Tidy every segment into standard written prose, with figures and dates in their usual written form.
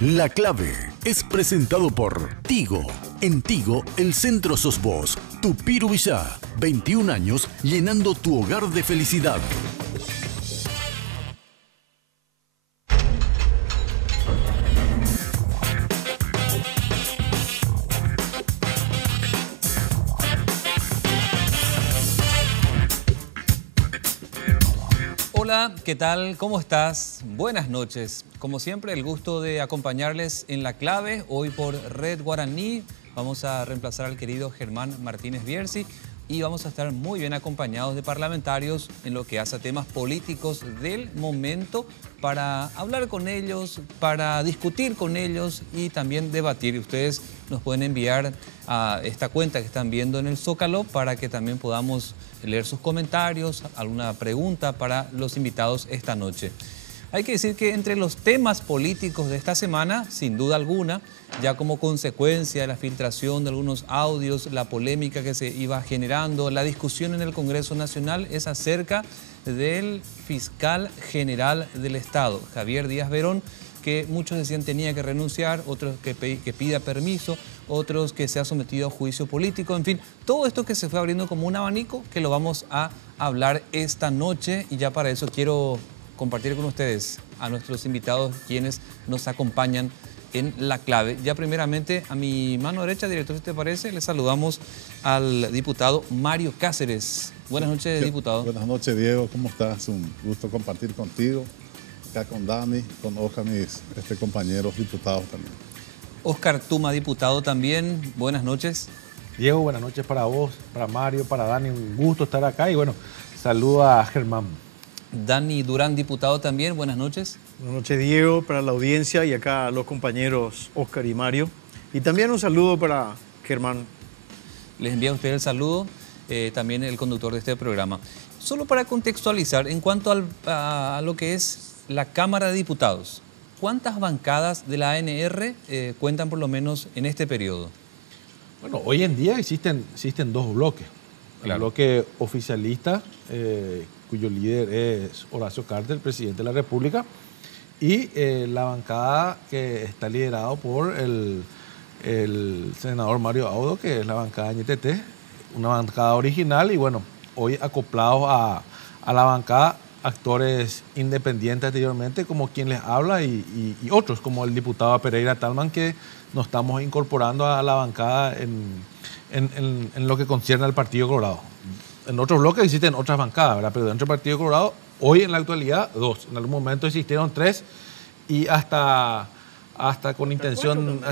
La Clave es presentado por Tigo. En Tigo, el centro sos vos. Tupiru Villá, 21 años llenando tu hogar de felicidad. Hola, ¿qué tal? ¿Cómo estás? Buenas noches. Como siempre, el gusto de acompañarles en La Clave. Hoy por Red Guaraní vamos a reemplazar al querido Germán Martínez Bierzi y vamos a estar muy bien acompañados de parlamentarios en lo que hace a temas políticos del momento para hablar con ellos, para discutir con ellos y también debatir. Ustedes nos pueden enviar a esta cuenta que están viendo en el Zócalo para que también podamos leer sus comentarios, alguna pregunta para los invitados esta noche. Hay que decir que entre los temas políticos de esta semana, sin duda alguna, ya como consecuencia de la filtración de algunos audios, la polémica que se iba generando, la discusión en el Congreso Nacional es acerca del fiscal general del Estado, Javier Díaz Verón, que muchos decían tenía que renunciar, otros que pida permiso, otros que se ha sometido a juicio político, en fin, todo esto que se fue abriendo como un abanico que lo vamos a hablar esta noche y ya para eso quiero compartir con ustedes a nuestros invitados quienes nos acompañan en La Clave. Ya primeramente a mi mano derecha, director, si te parece, le saludamos al diputado Mario Cáceres. Buenas noches, diputado. Buenas noches, Diego. ¿Cómo estás? Un gusto compartir contigo, acá con Dani, con Oscar, mis compañeros diputados también. Oscar Tuma, diputado también. Buenas noches. Diego, buenas noches para vos, para Mario, para Dani. Un gusto estar acá y bueno, saludo a Germán. Dani Durán, diputado también. Buenas noches. Buenas noches, Diego, para la audiencia y acá los compañeros Oscar y Mario. Y también un saludo para Germán. Les envía a usted el saludo, también el conductor de este programa. Solo para contextualizar, en cuanto a lo que es la Cámara de Diputados, ¿cuántas bancadas de la ANR cuentan por lo menos en este periodo? Bueno, hoy en día existen dos bloques. Claro. El bloque oficialista, cuyo líder es Horacio Carter, el presidente de la República, y la bancada que está liderado por el senador Mario Audo, que es la bancada NTT, una bancada original, y bueno, hoy acoplados a la bancada actores independientes anteriormente, como quien les habla, y otros, como el diputado Pereira Talman, que nos estamos incorporando a la bancada en lo que concierne al Partido Colorado. En otros bloques existen otras bancadas, ¿verdad? Pero dentro del Partido Colorado, hoy en la actualidad, 2. En algún momento existieron 3 y hasta con intención,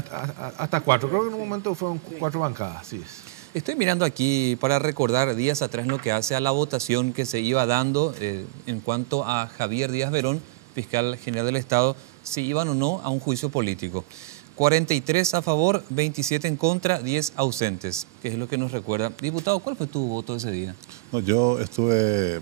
hasta 4. Creo que en un momento fueron 4 bancadas, así es. Estoy mirando aquí para recordar días atrás lo que hace a la votación que se iba dando en cuanto a Javier Díaz Verón, fiscal general del Estado, si iban o no a un juicio político. 43 a favor, 27 en contra, 10 ausentes, que es lo que nos recuerda. Diputado, ¿cuál fue tu voto ese día? No, yo estuve...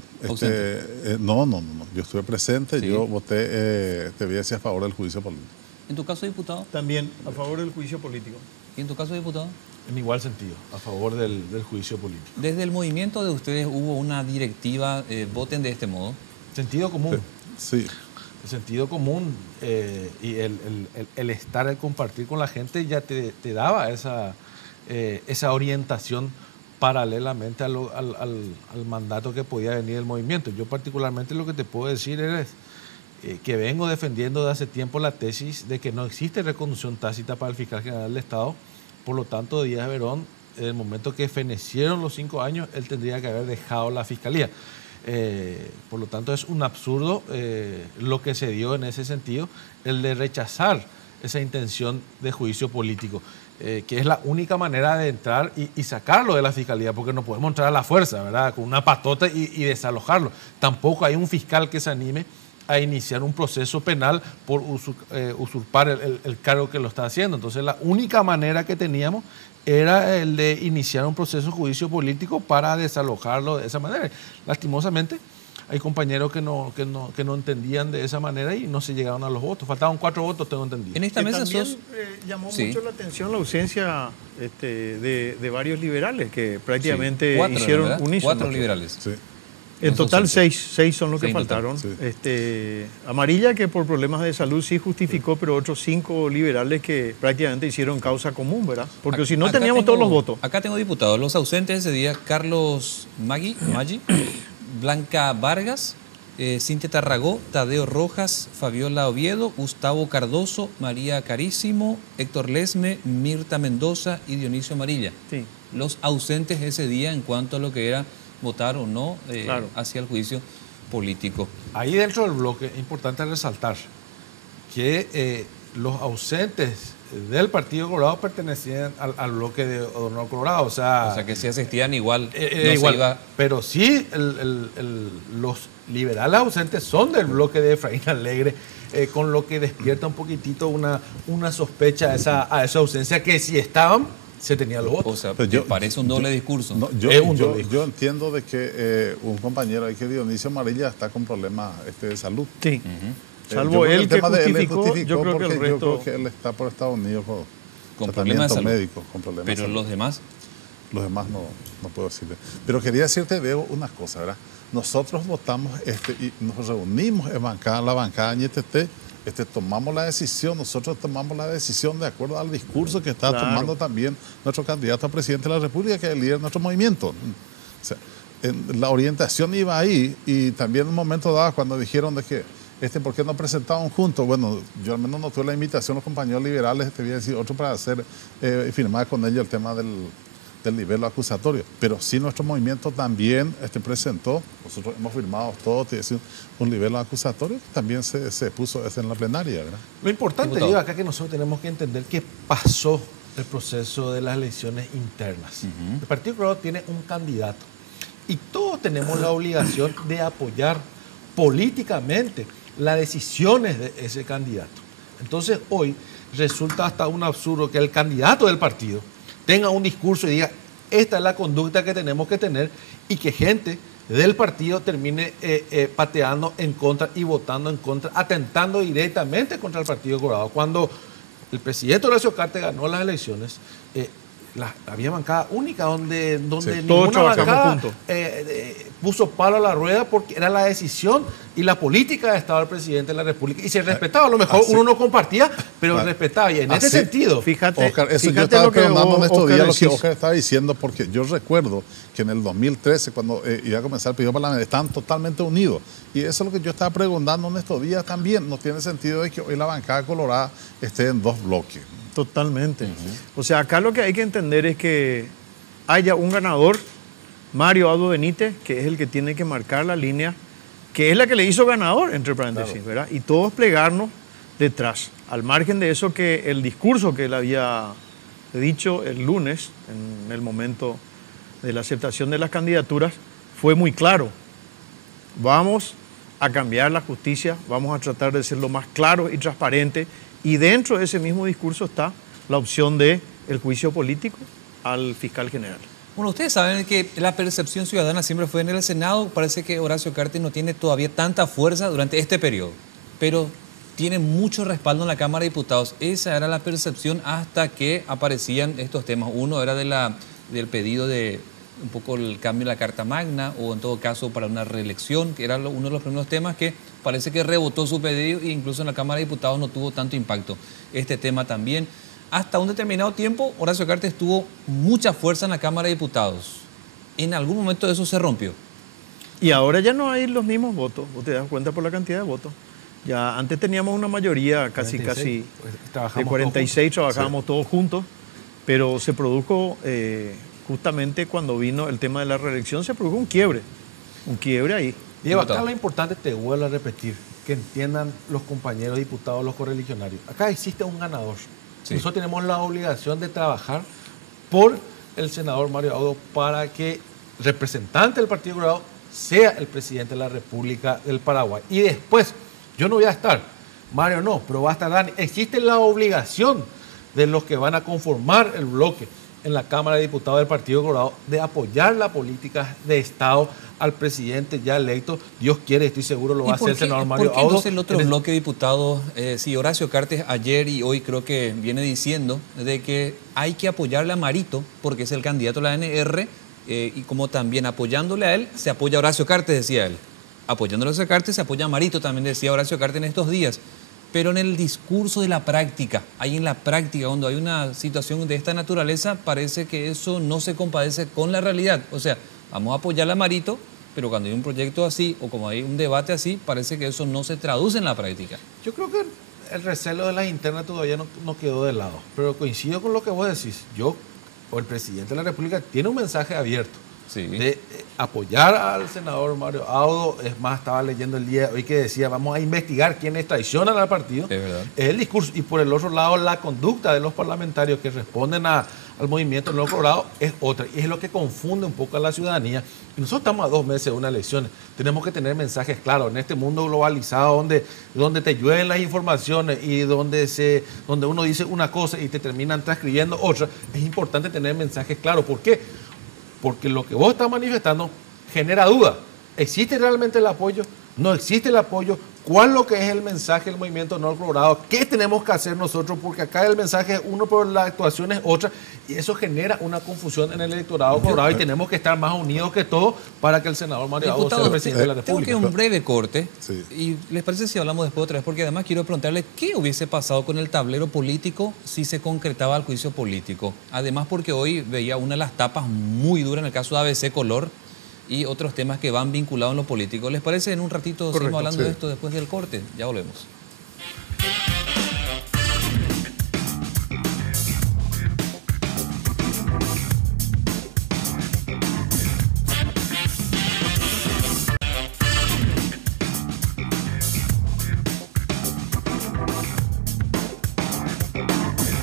No, yo estuve presente, Sí. Yo voté, te voy a decir, a favor del juicio político. ¿En tu caso, diputado? También a favor del juicio político. ¿Y en tu caso, diputado? En igual sentido, a favor del juicio político. Desde el movimiento de ustedes hubo una directiva, voten de este modo. Sentido común. Sí. El sentido común y el estar, el compartir con la gente ya te daba esa orientación paralelamente al mandato que podía venir del movimiento. Yo particularmente lo que te puedo decir es que vengo defendiendo de hace tiempo la tesis de que no existe reconducción tácita para el fiscal general del Estado. Por lo tanto, Díaz Verón, en el momento que fenecieron los 5 años, él tendría que haber dejado la fiscalía. Por lo tanto, es un absurdo lo que se dio en ese sentido, el de rechazar esa intención de juicio político, que es la única manera de entrar y sacarlo de la fiscalía, porque no podemos entrar a la fuerza, ¿verdad? Con una patota y desalojarlo. Tampoco hay un fiscal que se anime a iniciar un proceso penal por usurpar el cargo que lo está haciendo. Entonces, la única manera que teníamos era el de iniciar un proceso de juicio político para desalojarlo de esa manera. Lastimosamente, hay compañeros que no entendían de esa manera y no se llegaron a los votos. Faltaban 4 votos, tengo entendido. En esta mesa también llamó mucho la atención la ausencia de varios liberales que prácticamente hicieron unísono. 4 liberales. Sí. En total 6 son los que 6 en total. faltaron. Sí. Amarilla, que por problemas de salud sí justificó, pero otros 5 liberales que prácticamente hicieron causa común, ¿verdad? Porque si no Acá teníamos todos los votos. Acá tengo diputados. Los ausentes ese día: Carlos Maggi, Blanca Vargas, Cintia Tarragó, Tadeo Rojas, Fabiola Oviedo, Gustavo Cardoso, María Carísimo, Héctor Lesme, Mirta Mendoza y Dionisio Amarilla. Sí. Los ausentes ese día en cuanto a lo que era votar o no Claro. hacia el juicio político. Ahí dentro del bloque es importante resaltar que los ausentes del Partido Colorado pertenecían al bloque de Odonor Colorado. O sea que si asistían igual, igual, se iba. pero sí los liberales ausentes son del bloque de Efraín Alegre, con lo que despierta un poquitito una sospecha a esa ausencia, que si estaban, se tenían los votos. O sea, Pero ¿te parece un doble discurso? No, Es un doble discurso. yo entiendo de que un compañero ahí, que Dionisio Amarilla, está con problemas de salud. Sí. Yo Salvo creo él el que tema de él justificó, yo creo que el porque yo resto... creo que él está por Estados Unidos Con problemas de salud. médicos, con problemas de Pero salud. los demás, Los demás no puedo decirle. Pero quería decirte, Diego, una cosa, ¿verdad? Nosotros votamos y nos reunimos en la bancada en ITT, tomamos la decisión, nosotros tomamos la decisión de acuerdo al discurso que está Claro. tomando también nuestro candidato a presidente de la República, que es el líder de nuestro movimiento. O sea, la orientación iba ahí, y también en un momento dado cuando dijeron de que ¿por qué no presentaban juntos? Bueno, yo al menos no tuve la invitación a los compañeros liberales, voy a decir otro, para hacer firmar con ellos el tema del nivel acusatorio. Pero sí, nuestro movimiento también presentó, nosotros hemos firmado todo, un nivel acusatorio que también se puso en la plenaria, ¿verdad? Lo importante, Diputado. Diego, acá que nosotros tenemos que entender que pasó el proceso de las elecciones internas. El Partido Colorado tiene un candidato y todos tenemos la obligación de apoyar políticamente las decisiones de ese candidato. Entonces hoy resulta hasta un absurdo que el candidato del partido tenga un discurso y diga: esta es la conducta que tenemos que tener, y que gente del partido termine pateando en contra y votando en contra, atentando directamente contra el Partido Colorado. Cuando el presidente Horacio Cartes ganó las elecciones, había bancada única donde Todos ninguna trabajamos bancada juntos. puso palo a la rueda, porque era la decisión y la política de Estado del presidente de la República, y se respetaba. A lo mejor Así. uno no compartía, pero Claro. respetaba. Y en ese Así. sentido, Fíjate, Oscar, eso yo fíjate estaba lo que preguntando en estos Oscar días lo que decís. Oscar estaba diciendo, porque yo recuerdo que en el 2013, cuando iba a comenzar el periodo parlamentario, estaban totalmente unidos. Y eso es lo que yo estaba preguntando en estos días también. No tiene sentido de que hoy la bancada colorada esté en dos bloques. Totalmente. O sea, acá lo que hay que entender es que haya un ganador, Mario Aldo Benítez, que es el que tiene que marcar la línea, que es la que le hizo ganador, entre paréntesis, ¿verdad? Y todos plegarnos detrás. Al margen de eso, que el discurso que él había dicho el lunes, en el momento de la aceptación de las candidaturas, fue muy claro. Vamos a cambiar la justicia, vamos a tratar de ser lo más claro y transparente, y dentro de ese mismo discurso está la opción de el juicio político al fiscal general. bueno, ustedes saben que la percepción ciudadana siempre fue en el Senado. Parece que Horacio Cartes no tiene todavía tanta fuerza durante este periodo, pero tiene mucho respaldo en la Cámara de Diputados. Esa era la percepción hasta que aparecían estos temas. Uno era del pedido de un poco el cambio de la Carta Magna, o en todo caso para una reelección, que era uno de los primeros temas que parece que rebotó su pedido, e incluso en la Cámara de Diputados no tuvo tanto impacto. Este tema también. Hasta un determinado tiempo, Horacio Cartes tuvo mucha fuerza en la Cámara de Diputados. En algún momento eso se rompió. Y ahora ya no hay los mismos votos, vos te das cuenta por la cantidad de votos. Ya antes teníamos una mayoría casi 46, pues, de trabajamos 46, trabajábamos todos juntos, pero se produjo justamente cuando vino el tema de la reelección, se produjo un quiebre ahí. Diego, acá Diputado. lo importante, te vuelvo a repetir, que entiendan los compañeros diputados, los correligionarios. Acá existe un ganador. Sí. Nosotros tenemos la obligación de trabajar por el senador Mario Audo para que el representante del Partido Colorado sea el presidente de la República del Paraguay. Y después, yo no voy a estar, Mario no, pero va a estar Dani. Existe la obligación de los que van a conformar el bloque en la Cámara de Diputados del Partido Colorado de apoyar la política de Estado al presidente ya electo. Dios quiere, estoy seguro lo va a hacer el senador Mario ¿Por qué Audo. entonces el otro bloque de diputados, sí, Horacio Cartes ayer y hoy creo que viene diciendo de que hay que apoyarle a Marito porque es el candidato de la ANR, y como también apoyándole a él, se apoya a Horacio Cartes, decía él. Apoyándole a Horacio Cartes, se apoya a Marito, también decía Horacio Cartes en estos días. Pero en el discurso de la práctica, ahí en la práctica, cuando hay una situación de esta naturaleza, parece que eso no se compadece con la realidad. O sea, vamos a apoyar a Marito, pero cuando hay un proyecto así o como hay un debate así, parece que eso no se traduce en la práctica. Yo creo que el recelo de las internas todavía no quedó de lado, pero coincido con lo que vos decís. Yo, o el presidente de la República, tiene un mensaje abierto. Sí. De apoyar al senador Mario Audo. Es más, estaba leyendo el día de hoy que decía, vamos a investigar quiénes traicionan al partido. Es verdad. Es el discurso. Y por el otro lado, la conducta de los parlamentarios que responden al movimiento no colorado es otra. Y es lo que confunde un poco a la ciudadanía. Y nosotros estamos a 2 meses de una elección. Tenemos que tener mensajes claros. En este mundo globalizado donde te llueven las informaciones y donde uno dice una cosa y te terminan transcribiendo otra, es importante tener mensajes claros. ¿Por qué? Porque lo que vos estás manifestando genera duda. ¿Existe realmente el apoyo? ¿No existe el apoyo? ¿Cuál es lo que es el mensaje del movimiento no colorado? ¿Qué tenemos que hacer nosotros? Porque acá el mensaje es uno, pero la actuación es otra. Y eso genera una confusión en el electorado colorado y tenemos que estar más unidos que todos para que el senador Mario Audo sea el presidente de la República. Tengo que un breve corte. Sí. ¿Y les parece si hablamos después otra vez? Porque además quiero preguntarle qué hubiese pasado con el tablero político si se concretaba el juicio político. Además porque hoy veía una de las tapas muy duras en el caso de ABC Color y otros temas que van vinculados en lo político. ¿Les parece? En un ratito seguimos hablando de esto después del corte. Ya volvemos.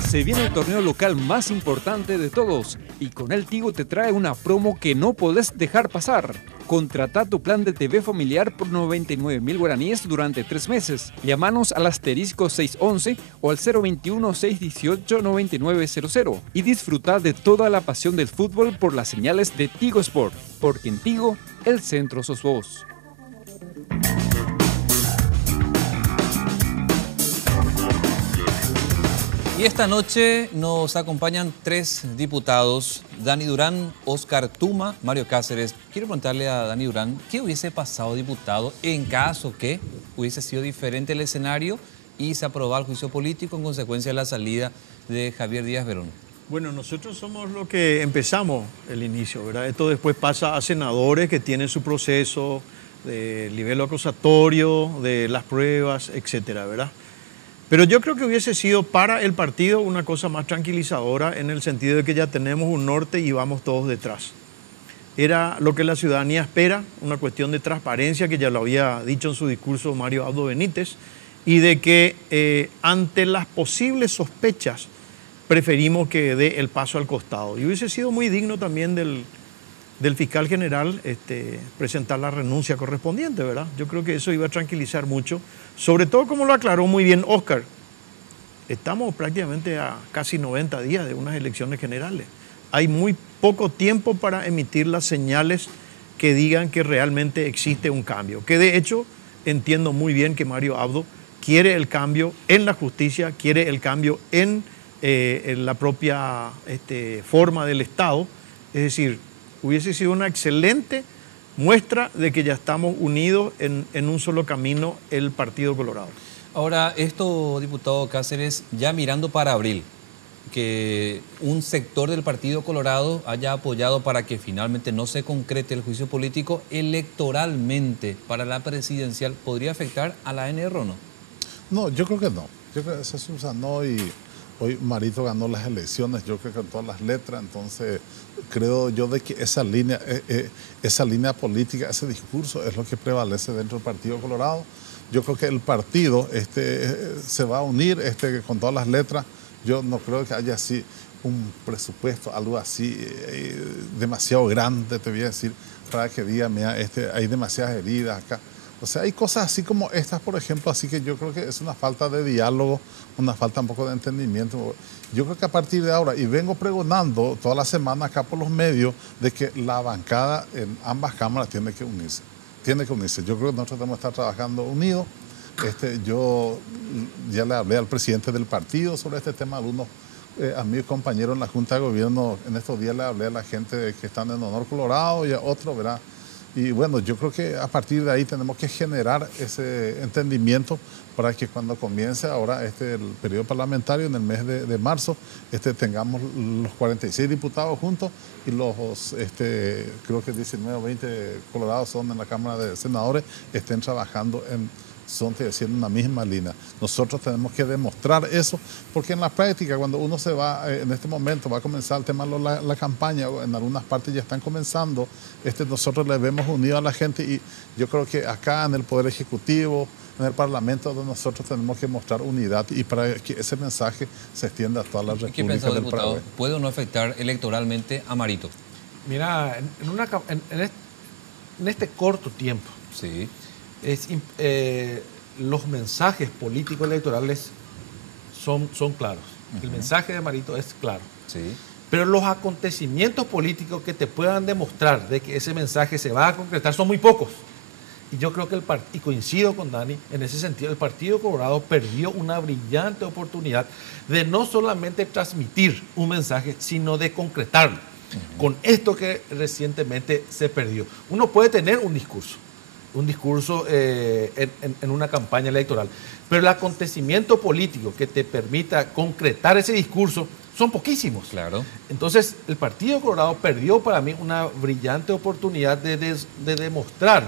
Se viene el torneo local más importante de todos y con él Tigo te trae una promo que no podés dejar pasar. Contrata tu plan de TV familiar por 99.000 guaraníes durante 3 meses. Llámanos al asterisco 611 o al 021-618-9900 y disfruta de toda la pasión del fútbol por las señales de Tigo Sport, porque en Tigo el centro sos vos. Y esta noche nos acompañan 3 diputados, Dani Durán, Oscar Tuma, Mario Cáceres. Quiero preguntarle a Dani Durán, ¿qué hubiese pasado, diputado, en caso que hubiese sido diferente el escenario y se aprobara el juicio político en consecuencia de la salida de Javier Díaz Verón? Bueno, nosotros somos los que empezamos el inicio, ¿verdad? Esto después pasa a senadores que tienen su proceso de nivel acusatorio, de las pruebas, etcétera, ¿verdad? Pero yo creo que hubiese sido para el partido una cosa más tranquilizadora en el sentido de que ya tenemos un norte y vamos todos detrás. Era lo que la ciudadanía espera, una cuestión de transparencia que ya lo había dicho en su discurso Mario Abdo Benítez, y de que ante las posibles sospechas preferimos que dé el paso al costado. Y hubiese sido muy digno también del fiscal general presentar la renuncia correspondiente, ¿verdad? Yo creo que eso iba a tranquilizar mucho, sobre todo como lo aclaró muy bien Oscar. Estamos prácticamente a casi 90 días de unas elecciones generales. Hay muy poco tiempo para emitir las señales que digan que realmente existe un cambio. Que de hecho entiendo muy bien que Mario Abdo quiere el cambio en la justicia, quiere el cambio en la propia forma del Estado. Es decir, hubiese sido una excelente muestra de que ya estamos unidos en un solo camino, el Partido Colorado. Ahora, esto, diputado Cáceres, ya mirando para abril, que un sector del Partido Colorado haya apoyado para que finalmente no se concrete el juicio político electoralmente para la presidencial, ¿podría afectar a la ANR o no? No, yo creo que no. Yo creo que se subsanó y hoy Marito ganó las elecciones, yo creo que con todas las letras, entonces creo yo de que esa línea política, ese discurso es lo que prevalece dentro del Partido Colorado. Yo creo que el partido se va a unir con todas las letras. Yo no creo que haya así un presupuesto, algo así demasiado grande, te voy a decir, para que diga, mira, hay demasiadas heridas acá. O sea, hay cosas así como estas, por ejemplo, así que yo creo que es una falta de diálogo, una falta un poco de entendimiento. Yo creo que a partir de ahora, y vengo pregonando toda la semana acá por los medios, de que la bancada en ambas cámaras tiene que unirse. Yo creo que nosotros tenemos que estar trabajando unidos. Yo ya le hablé al presidente del partido sobre este tema, algunos a mis compañeros en la Junta de Gobierno, en estos días le hablé a la gente que están en Honor Colorado y a otros, ¿verdad? Y bueno, yo creo que a partir de ahí tenemos que generar ese entendimiento para que cuando comience ahora el periodo parlamentario en el mes de marzo, tengamos los 46 diputados juntos y los, creo que 19 o 20 colorados son en la Cámara de Senadores, estén trabajando haciendo una misma línea. Nosotros tenemos que demostrar eso, porque en la práctica, cuando uno se va, en este momento va a comenzar el tema de la campaña, en algunas partes ya están comenzando, nosotros le vemos unido a la gente y yo creo que acá en el Poder Ejecutivo, en el Parlamento, nosotros tenemos que mostrar unidad y para que ese mensaje se extienda a toda la República. ¿Qué piensa, diputado? ¿Puede o no afectar electoralmente a Marito? Mira, en este corto tiempo, Sí. Los mensajes políticos electorales son claros. El mensaje de Marito es claro. Sí. Pero los acontecimientos políticos que te puedan demostrar de que ese mensaje se va a concretar son muy pocos. Y yo creo que y coincido con Dani, en ese sentido, el Partido Colorado perdió una brillante oportunidad de no solamente transmitir un mensaje, sino de concretarlo. Con esto que recientemente se perdió. Uno puede tener un discurso en una campaña electoral, pero el acontecimiento político que te permita concretar ese discurso son poquísimos. Claro. Entonces, el Partido Colorado perdió para mí una brillante oportunidad de demostrar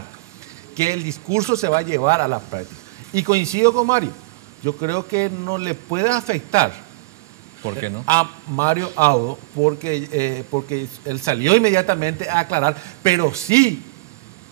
que el discurso se va a llevar a la práctica. Y coincido con Mario, yo creo que no le puede afectar. ¿Por qué no? A Mario Audo, porque él salió inmediatamente a aclarar, pero sí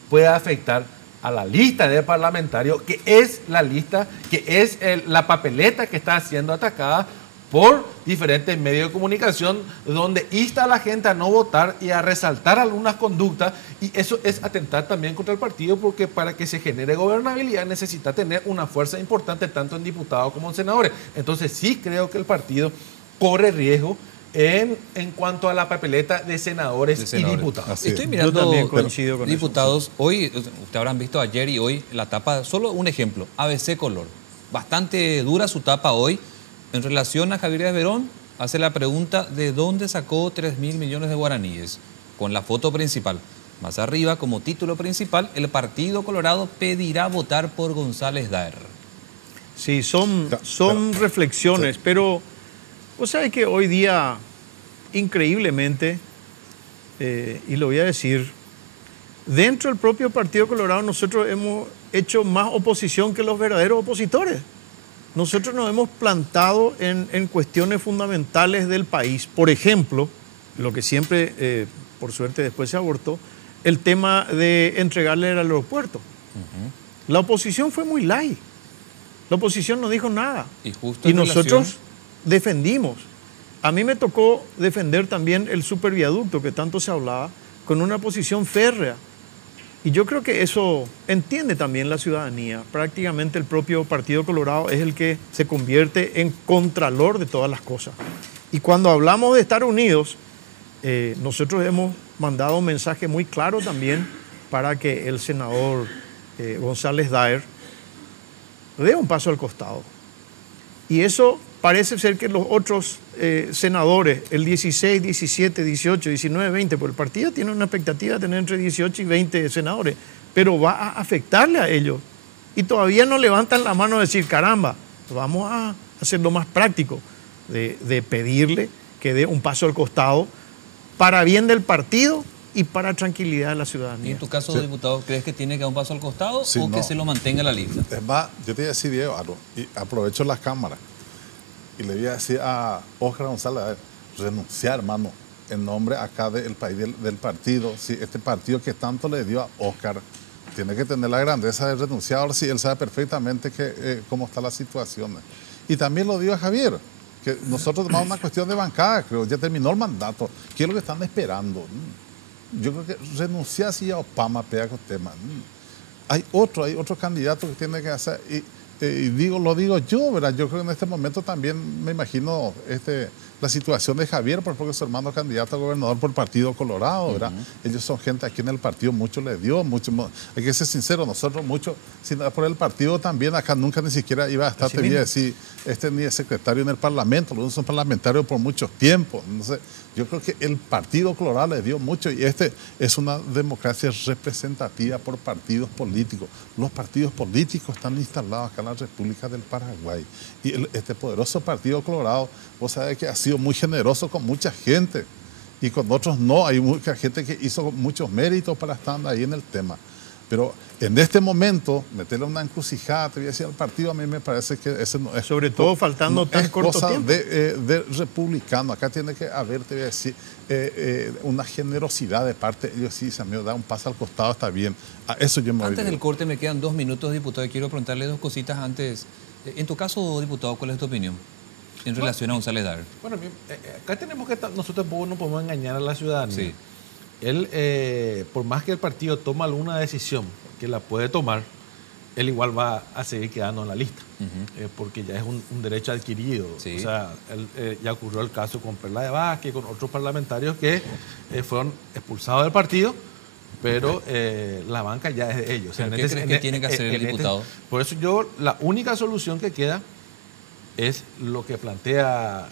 puede afectar a la lista de parlamentarios, que es la lista, que es la papeleta que está siendo atacada por diferentes medios de comunicación, donde insta a la gente a no votar y a resaltar algunas conductas, y eso es atentar también contra el partido, porque para que se genere gobernabilidad necesita tener una fuerza importante tanto en diputados como en senadores. Entonces sí creo que el partido corre riesgo en cuanto a la papeleta de senadores y diputados. Estoy mirando, yo también coincido con diputados, eso. Hoy, ustedes habrán visto ayer y hoy la tapa, solo un ejemplo, ABC Color. Bastante dura su tapa hoy. En relación a Javier Díaz Verón, hace la pregunta de dónde sacó 3.000 millones de guaraníes, con la foto principal. Más arriba, como título principal, el Partido Colorado pedirá votar por González Daer. Sí, son reflexiones, pero vos sabés que hoy día, increíblemente, y lo voy a decir, dentro del propio Partido Colorado nosotros hemos hecho más oposición que los verdaderos opositores. Nosotros nos hemos plantado en cuestiones fundamentales del país. Por ejemplo, lo que siempre, por suerte después se abortó, el tema de entregarle el aeropuerto. La oposición fue muy light. La oposición no dijo nada. Y nosotros defendimos. A mí me tocó defender también el superviaducto que tanto se hablaba, con una posición férrea. Y yo creo que eso entiende también la ciudadanía. Prácticamente el propio Partido Colorado es el que se convierte en contralor de todas las cosas. Y cuando hablamos de estar unidos, nosotros hemos mandado un mensaje muy claro también para que el senador González Daer dé un paso al costado. Y eso parece ser que los otros senadores, el 16, 17, 18, 19, 20, porque el partido tiene una expectativa de tener entre 18 y 20 senadores, pero va a afectarle a ellos. Y todavía no levantan la mano a decir, caramba, vamos a hacerlo más práctico, de pedirle que dé un paso al costado para bien del partido y para tranquilidad de la ciudadanía. ¿Y en tu caso, diputado, crees que tiene que dar un paso al costado o que se lo mantenga en la lista? Es más, yo te voy a decir, Diego, algo, y aprovecho las cámaras. Y le voy a decir a Óscar González, renunciar, hermano, en nombre acá del país, del partido. Si este partido que tanto le dio a Óscar tiene que tener la grandeza de renunciar, ahora sí, él sabe perfectamente cómo está la situación. Y también lo dio a Javier, que nosotros tomamos una cuestión de bancada, creo, ya terminó el mandato. ¿Qué es lo que están esperando? Yo creo que renunciar si a Opama pega con temas. Hay otro candidato que tiene que hacer. Y lo digo yo, ¿verdad? Yo creo que en este momento también me imagino la situación de Javier, porque su hermano es candidato a gobernador por el Partido Colorado, ¿verdad? Ellos son gente aquí en el partido, mucho les dio, hay que ser sincero, nosotros mucho, si no es por el partido también, acá nunca ni siquiera iba a estar, te voy a decir, ni de secretario en el Parlamento, los son parlamentarios por mucho tiempo. Entonces, yo creo que el Partido Colorado les dio mucho y es una democracia representativa por partidos políticos. Los partidos políticos están instalados acá en la República del Paraguay. Y este poderoso Partido Colorado, vos sabés que ha sido muy generoso con mucha gente y con otros no. Hay mucha gente que hizo muchos méritos para estar ahí en el tema. Pero en este momento, meterle una encrucijada, te voy a decir, al partido, a mí me parece que ese no es... Sobre todo faltando tan corto tiempo. De republicano. Acá tiene que haber, te voy a decir, una generosidad de parte de ellos. Sí, se me da un paso al costado, está bien. A eso yo me Antes del corte me quedan 2 minutos, diputado, y quiero preguntarle 2 cositas antes. En tu caso, diputado, ¿cuál es tu opinión en relación a González Dar? Bueno, acá tenemos que... Nosotros no podemos engañar a la ciudadanía. Sí. Él, por más que el partido tome alguna decisión que la puede tomar, él igual va a seguir quedando en la lista, porque ya es un derecho adquirido. Sí. O sea, ya ocurrió el caso con Perla de Vázquez, con otros parlamentarios que fueron expulsados del partido, pero la banca ya es de ellos. O sea, ¿qué crees que tiene que hacer el diputado? Por eso la única solución que queda es lo que plantea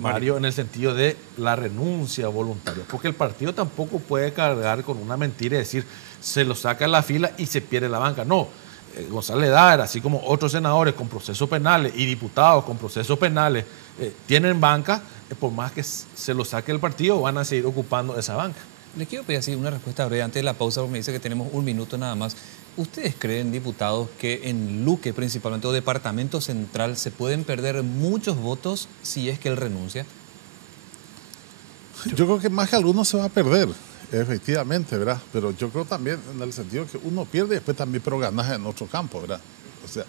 Mario en el sentido de la renuncia voluntaria, porque el partido tampoco puede cargar con una mentira y decir se lo saca en la fila y se pierde la banca. No, González Dar, así como otros senadores con procesos penales y diputados con procesos penales tienen banca, por más que se lo saque el partido van a seguir ocupando esa banca. Les quiero pedir así una respuesta breve antes de la pausa, porque me dice que tenemos 1 minuto nada más. ¿Ustedes creen, diputados, que en Luque principalmente o Departamento Central se pueden perder muchos votos si es que él renuncia? Yo creo que más que algunos se va a perder, efectivamente, ¿verdad? Pero yo creo también en el sentido que uno pierde y después también, pero ganas en otro campo, ¿verdad? O sea,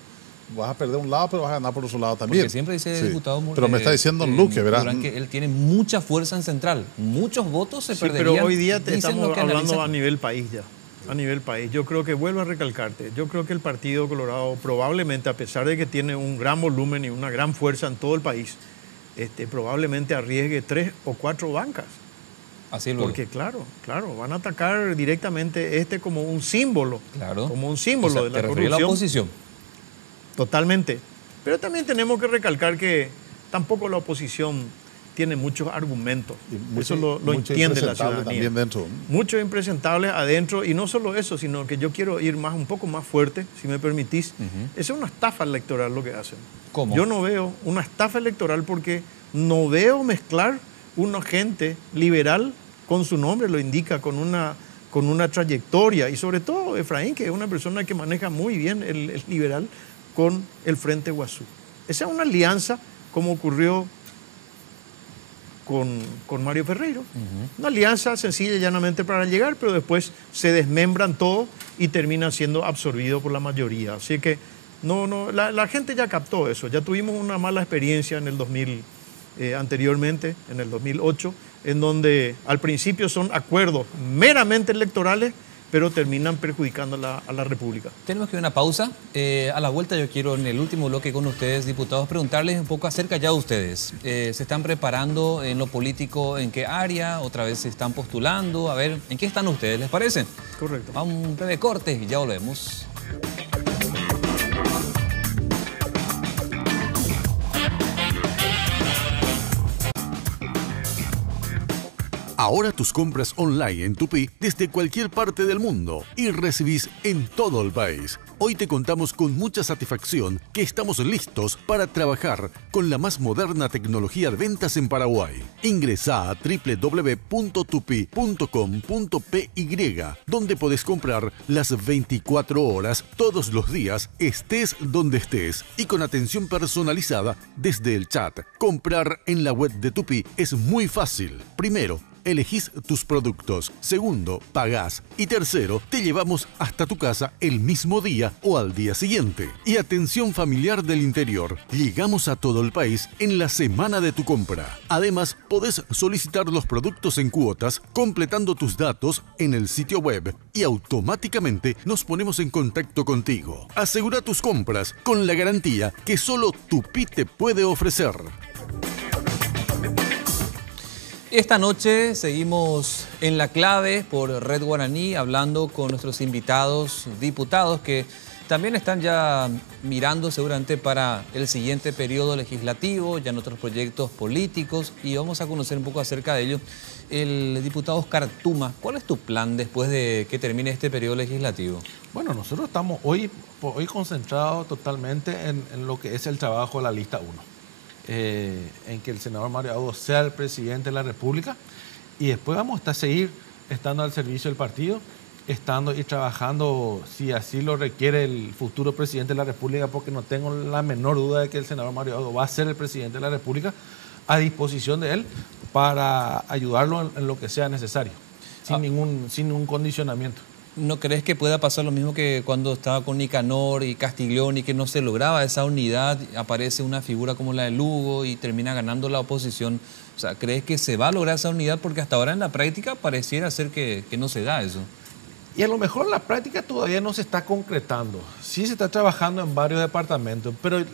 vas a perder un lado, pero vas a ganar por otro lado también. Porque siempre dice el diputado... Pero me está diciendo en Luque, ¿verdad? Durán, que él tiene mucha fuerza en Central. Muchos votos se perderían. Pero hoy día estamos hablando a nivel país ya. A nivel país. Yo creo que, vuelvo a recalcarte, yo creo que el Partido Colorado probablemente, a pesar de que tiene un gran volumen y una gran fuerza en todo el país, probablemente arriesgue 3 o 4 bancas. Así luego. Porque claro, van a atacar directamente como un símbolo. Claro. Como un símbolo de la corrupción. ¿Te la oposición? Totalmente. Pero también tenemos que recalcar que tampoco la oposición tiene muchos argumentos. Eso lo entiende la ciudadanía. Dentro. Muchos impresentables adentro. Y no solo eso, sino que yo quiero ir un poco más fuerte, si me permitís. Es una estafa electoral lo que hacen. ¿Cómo? Yo no veo una estafa electoral porque no veo mezclar un agente liberal con su nombre, lo indica, con una trayectoria. Y sobre todo Efraín, que es una persona que maneja muy bien el liberal, con el Frente Guazú. Esa es una alianza como ocurrió con Mario Ferreiro. Una alianza sencilla y llanamente para llegar, pero después se desmembran todo y termina siendo absorbido por la mayoría. Así que la gente ya captó eso. Ya tuvimos una mala experiencia en el 2000, anteriormente, en el 2008, en donde al principio son acuerdos meramente electorales, pero terminan perjudicando a la República. Tenemos que ir a una pausa. A la vuelta yo quiero, en el último bloque con ustedes, diputados, preguntarles un poco acerca ya de ustedes. ¿Se están preparando en lo político? ¿En qué área? ¿Otra vez se están postulando? A ver, ¿en qué están ustedes? ¿Les parece? Correcto. Vamos a un breve corte y ya volvemos. Ahora tus compras online en Tupi desde cualquier parte del mundo y recibís en todo el país. Hoy te contamos con mucha satisfacción que estamos listos para trabajar con la más moderna tecnología de ventas en Paraguay. Ingresá a www.tupi.com.py, donde podés comprar las 24 horas todos los días, estés donde estés y con atención personalizada desde el chat. Comprar en la web de Tupi es muy fácil. Primero, elegís tus productos. Segundo, pagás. Y tercero, te llevamos hasta tu casa el mismo día o al día siguiente. Y atención familiar del interior. Llegamos a todo el país en la semana de tu compra. Además, podés solicitar los productos en cuotas completando tus datos en el sitio web y automáticamente nos ponemos en contacto contigo. Asegura tus compras con la garantía que solo Tupí te puede ofrecer. Esta noche seguimos en La Clave por Red Guaraní hablando con nuestros invitados diputados que también están ya mirando seguramente para el siguiente periodo legislativo, ya en otros proyectos políticos, y vamos a conocer un poco acerca de ello. El diputado Oscar Tuma, ¿cuál es tu plan después de que termine este periodo legislativo? Bueno, nosotros estamos hoy concentrados totalmente en lo que es el trabajo de la lista 1. En que el senador Mario Agudo sea el presidente de la República, y después vamos a seguir estando al servicio del partido, estando y trabajando si así lo requiere el futuro presidente de la República, porque no tengo la menor duda de que el senador Mario Agudo va a ser el presidente de la República, a disposición de él para ayudarlo en lo que sea necesario, sin ningún condicionamiento. ¿No crees que pueda pasar lo mismo que cuando estaba con Nicanor y Castiglioni, que no se lograba esa unidad, aparece una figura como la de Lugo y termina ganando la oposición? O sea, ¿crees que se va a lograr esa unidad? Porque hasta ahora en la práctica pareciera ser que no se da eso. Y a lo mejor la práctica todavía no se está concretando. Sí se está trabajando en varios departamentos, pero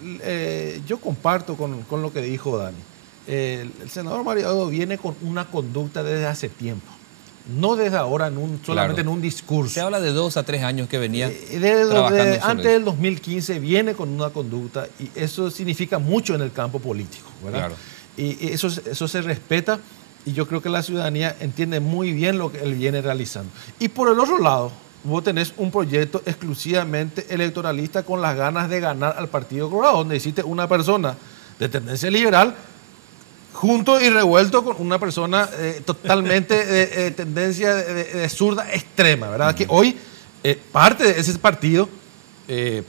yo comparto con lo que dijo Dani. El senador Mario Agudo viene con una conducta desde hace tiempo. No desde ahora, solamente en un discurso. Se habla de 2 a 3 años que venía trabajando antes del 2015 viene con una conducta, y eso significa mucho en el campo político, ¿verdad? Claro. Y eso se respeta, y yo creo que la ciudadanía entiende muy bien lo que él viene realizando. Y por el otro lado, vos tenés un proyecto exclusivamente electoralista con las ganas de ganar al Partido Colorado, donde hiciste una persona de tendencia liberal junto y revuelto con una persona totalmente de tendencia de zurda extrema, ¿verdad? Que hoy parte de ese partido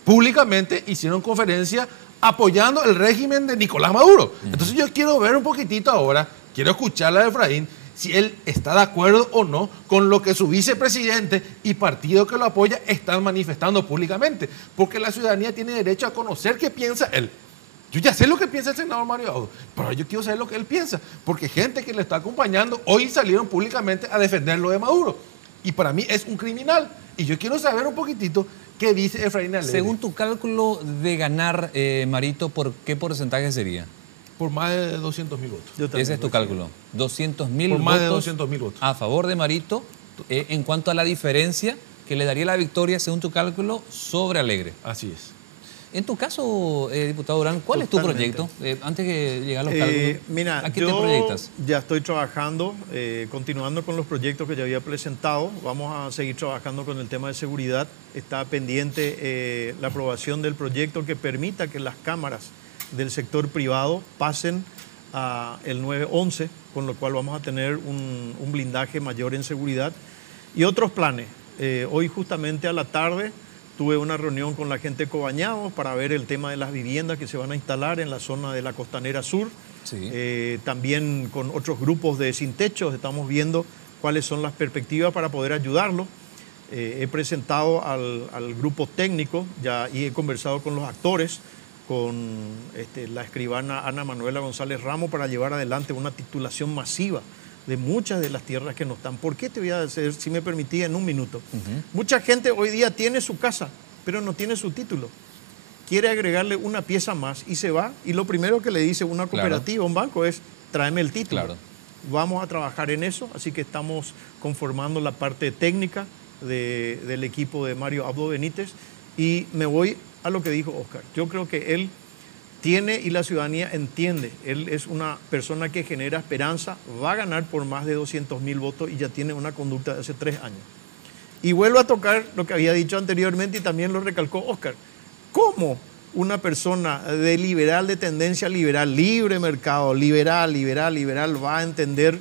públicamente hicieron conferencia apoyando el régimen de Nicolás Maduro. Entonces yo quiero ver un poquitito ahora, quiero escucharle a Efraín si él está de acuerdo o no con lo que su vicepresidente y partido que lo apoya están manifestando públicamente, porque la ciudadanía tiene derecho a conocer qué piensa él. Yo ya sé lo que piensa el senador Mario Agudo, pero yo quiero saber lo que él piensa, porque gente que le está acompañando hoy salieron públicamente a defenderlo de Maduro, y para mí es un criminal, y yo quiero saber un poquitito qué dice Efraín Alegre. Según tu cálculo de ganar, Marito, ¿por qué porcentaje sería? Por más de 200.000 votos. Ese es tu cálculo. 200.000 votos. Por más de 200.000 votos. A favor de Marito, en cuanto a la diferencia que le daría la victoria, según tu cálculo, sobre Alegre. Así es. En tu caso, diputado Durán, ¿cuál es tu proyecto? Antes que lleguen los cálculos, mira, ¿a qué te proyectas? Ya estoy trabajando, continuando con los proyectos que ya había presentado. Vamos a seguir trabajando con el tema de seguridad. Está pendiente la aprobación del proyecto que permita que las cámaras del sector privado pasen a el 911, con lo cual vamos a tener un blindaje mayor en seguridad. Y otros planes. Hoy justamente a la tarde tuve una reunión con la gente de Cobañados para ver el tema de las viviendas que se van a instalar en la zona de la Costanera Sur. Sí. También con otros grupos de sin techos estamos viendo cuáles son las perspectivas para poder ayudarlos. He presentado al grupo técnico y he conversado con los actores, con la escribana Ana Manuela González Ramos, para llevar adelante una titulación masiva de muchas de las tierras que no están. ¿Por qué te voy a decir, si me permitía, en un minuto? Mucha gente hoy día tiene su casa, pero no tiene su título. Quiere agregarle una pieza más y se va, y lo primero que le dice una cooperativa, un banco, es tráeme el título. Claro. Vamos a trabajar en eso, así que estamos conformando la parte técnica del equipo de Mario Abdo Benítez, y me voy a lo que dijo Oscar. Yo creo que él tiene, y la ciudadanía entiende, él es una persona que genera esperanza, va a ganar por más de 200.000 votos y ya tiene una conducta de hace 3 años. Y vuelvo a tocar lo que había dicho anteriormente y también lo recalcó Oscar. ¿Cómo una persona de liberal, de tendencia liberal, libre mercado, liberal, va a entender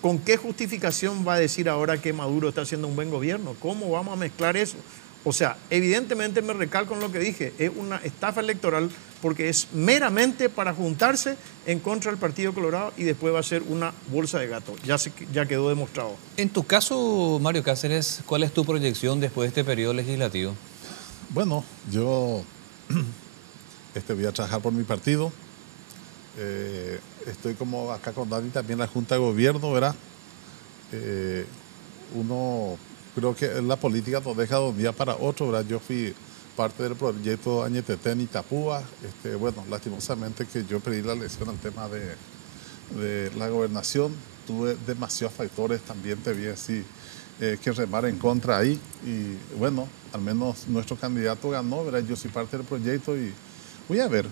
con qué justificación va a decir ahora que Maduro está haciendo un buen gobierno? ¿Cómo vamos a mezclar eso? O sea, evidentemente me recalco en lo que dije, es una estafa electoral porque es meramente para juntarse en contra del Partido Colorado y después va a ser una bolsa de gato. Ya quedó demostrado. En tu caso, Mario Cáceres, ¿cuál es tu proyección después de este periodo legislativo? Bueno, yo voy a trabajar por mi partido. Estoy como acá con Dani también en la Junta de Gobierno, ¿verdad? Creo que la política nos deja de un día para otro, ¿verdad? Yo fui parte del proyecto Añetetén en Itapúa. Bueno, lastimosamente que yo pedí la elección al tema de la gobernación. Tuve demasiados factores, también te vi así que remar en contra ahí. Y bueno, al menos nuestro candidato ganó, ¿verdad? Yo soy parte del proyecto y voy a ver.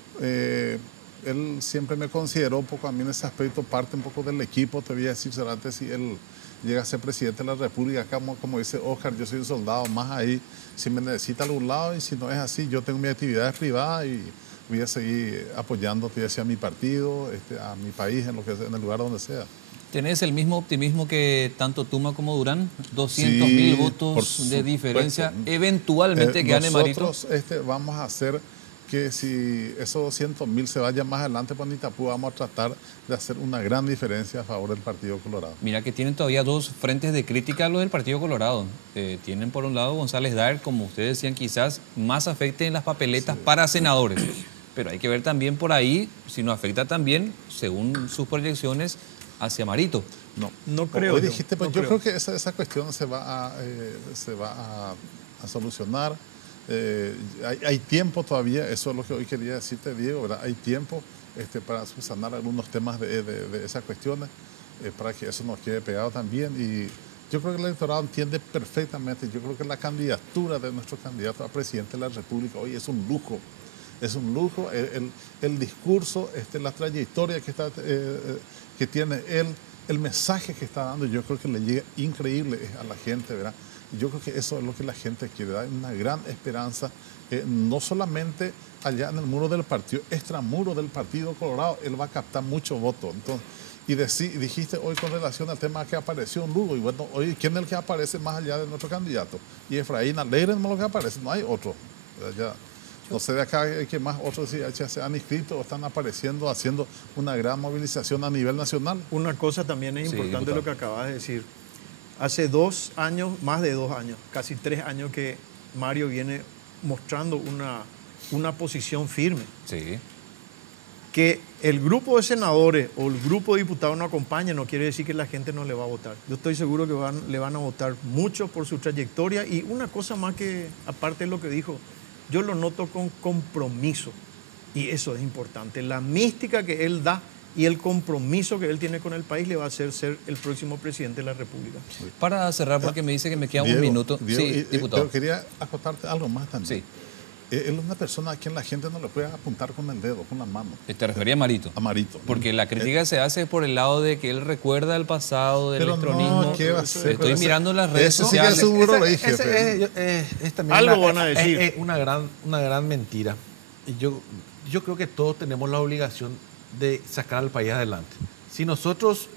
Él siempre me consideró un poco a mí en ese aspecto parte un poco del equipo. Te voy a decir, antes si él llega a ser presidente de la República, como dice Oscar, yo soy un soldado más ahí, si me necesita a algún lado, y si no es así, yo tengo mis actividades privadas y voy a seguir apoyando, te decía, a mi partido, a mi país, en el lugar donde sea. ¿Tenés el mismo optimismo que tanto Tuma como Durán? 200.000 votos de diferencia, eventualmente que gane Marito. Nosotros vamos a hacer que si esos 200.000 se vayan más adelante por Itapúa, vamos a tratar de hacer una gran diferencia a favor del Partido Colorado. Mira que tienen todavía dos frentes de crítica a lo del Partido Colorado. Tienen por un lado González Daer, como ustedes decían, quizás más afecte en las papeletas para senadores. Pero hay que ver también por ahí si nos afecta también, según sus proyecciones, hacia Marito. No creo. Hoy dijiste, pues yo creo que esa cuestión se va a solucionar. Hay tiempo todavía, eso es lo que hoy quería decirte, Diego, ¿verdad? Hay tiempo para subsanar algunos temas de esas cuestiones, para que eso nos quede pegado también. Y yo creo que el electorado entiende perfectamente. Yo creo que la candidatura de nuestro candidato a presidente de la República hoy es un lujo. Es un lujo. El discurso, la trayectoria que tiene él, el mensaje que está dando, yo creo que le llega increíble a la gente, ¿verdad? Yo creo que eso es lo que la gente quiere, dar una gran esperanza, no solamente allá en el muro del partido, extramuro del Partido Colorado, él va a captar muchos votos. Entonces, y dijiste hoy con relación al tema que apareció un Lugo, y bueno, hoy, ¿quién es el que aparece más allá de nuestro candidato? Y Efraín Alegre no es lo que aparece, no hay otro. Ya, no sé de acá que más otros ya se han inscrito o están apareciendo, haciendo una gran movilización a nivel nacional. Una cosa también es importante, diputado, lo que acabas de decir. Hace 2 años, más de 2 años, casi 3 años que Mario viene mostrando una posición firme. Sí. Que el grupo de senadores o el grupo de diputados no acompañe no quiere decir que la gente no le va a votar. Yo estoy seguro que le van a votar mucho por su trayectoria. Y una cosa más que, aparte de lo que dijo, yo lo noto con compromiso. Y eso es importante. La mística que él da y el compromiso que él tiene con el país le va a hacer ser el próximo presidente de la República. Para cerrar, porque me dice que me queda Diego, un minuto. Diego, sí, diputado. Pero quería acotarte algo más también. Sí. Él es una persona a quien la gente no le puede apuntar con el dedo, con la mano. Te refería a Marito. A Marito. Porque la crítica se hace por el lado de que él recuerda el pasado del electronismo. No, ¿qué va a ser? Estoy mirando las redes Ese sí que sociales. es un burro, Es también Algo van a decir. Es una gran mentira. Y yo creo que todos tenemos la obligación de sacar al país adelante. Si nosotros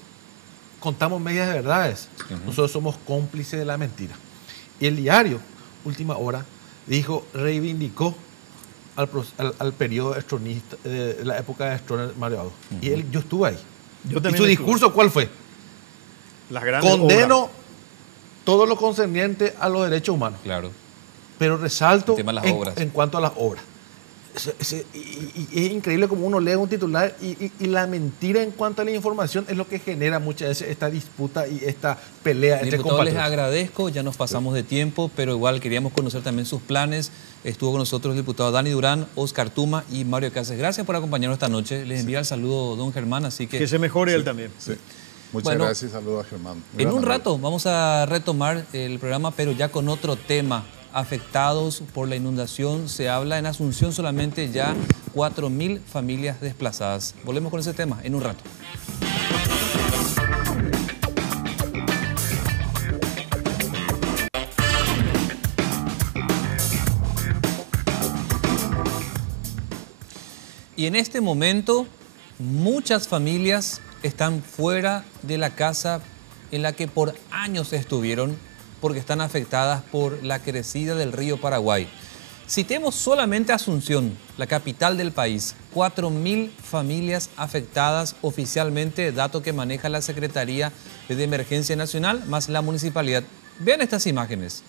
contamos medias verdades, nosotros somos cómplices de la mentira. Y el diario, Última Hora, reivindicó al periodo estronista, de la época de Stroessner, Mario Abdo. Y yo estuve ahí. ¿Y su discurso cuál fue? Las grandes Condeno obras. todo lo concerniente a los derechos humanos. Claro. Pero resalto El tema de las obras. en cuanto a las obras. Y es increíble como uno lee un titular y la mentira en cuanto a la información es lo que genera muchas veces esta disputa y esta pelea entre Diputado, les compatriotas. agradezco, ya nos pasamos de tiempo, pero igual queríamos conocer también sus planes. Estuvo con nosotros el diputado Dani Durán, Oscar Tuma y Mario Cáceres. Gracias por acompañarnos esta noche. Les envía el saludo don Germán, así que Que se mejore él también. Sí. Muchas Bueno, gracias y saludos a Germán. en un rato vamos a retomar el programa, pero ya con otro tema. Afectados por la inundación, se habla en Asunción solamente ya 4.000 familias desplazadas. Volvemos con ese tema en un rato. Y en este momento, muchas familias están fuera de la casa en la que por años estuvieron porque están afectadas por la crecida del río Paraguay. Citemos solamente Asunción, la capital del país, 4.000 familias afectadas oficialmente, dato que maneja la Secretaría de Emergencia Nacional, más la municipalidad. Vean estas imágenes.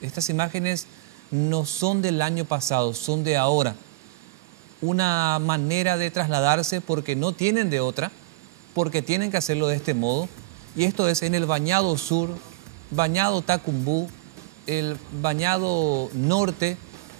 Estas imágenes no son del año pasado, son de ahora. Una manera de trasladarse porque no tienen de otra, porque tienen que hacerlo de este modo. Y esto es en el Bañado Sur, Bañado Tacumbú, el Bañado Norte,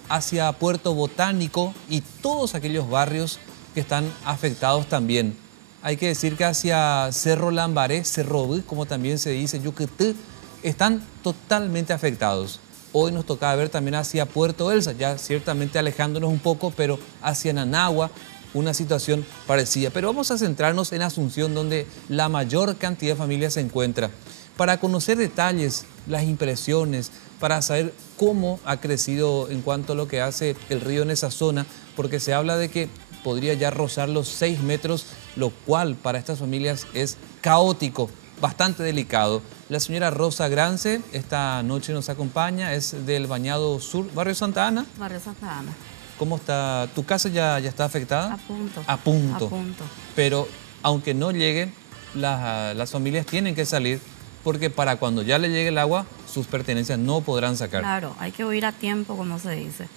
hacia Puerto Botánico y todos aquellos barrios que están afectados también. Hay que decir que hacia Cerro Lambaré, Cerro B, como también se dice, Yucatán, están totalmente afectados. Hoy nos tocaba ver también hacia Puerto Elsa, ya ciertamente alejándonos un poco, pero hacia Nanagua, una situación parecida. Pero vamos a centrarnos en Asunción, donde la mayor cantidad de familias se encuentra. Para conocer detalles, las impresiones, para saber cómo ha crecido en cuanto a lo que hace el río en esa zona, porque se habla de que podría ya rozar los 6 metros, lo cual para estas familias es caótico, bastante delicado. La señora Rosa Grance esta noche nos acompaña, es del Bañado Sur, Barrio Santa Ana. Barrio Santa Ana. ¿Cómo está? ¿Tu casa ya está afectada? A punto. A punto. A punto. Pero aunque no lleguen, las familias tienen que salir, porque para cuando ya le llegue el agua, sus pertenencias no podrán sacar. Claro, hay que huir a tiempo, como se dice.